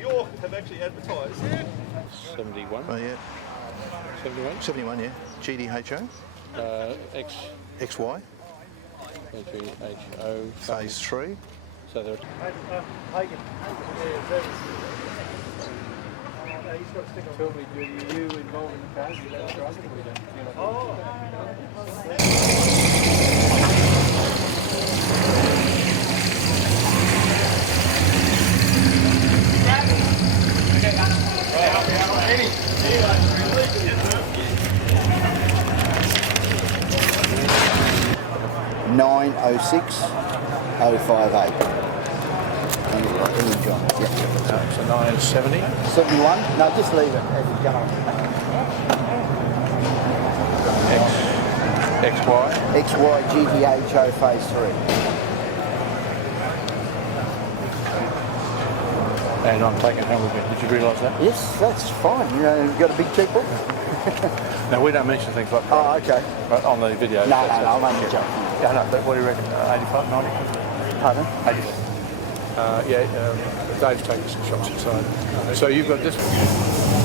York have actually advertised. 71. Oh yeah. 71. 71, yeah. GTHO. XY. GTHO. Phase 3. So they're... Tell me, are you involved in the cars? You let us drive it or we don't? Nine 06-058. Ian John. Yep. So 970. 71? No, just leave it as it's going. XY. XY GTHO Phase 3. And I'm taking it home with me. Did you realise that? Yes, that's fine. You know, you've got a big checkbook? No, we don't mention things like that. Oh, okay. Right, on the video. No, I'm only joking. Yeah, no, but what do you reckon? 85, 90? Pardon? 80. Dave's taking some shots inside. So you've got this one.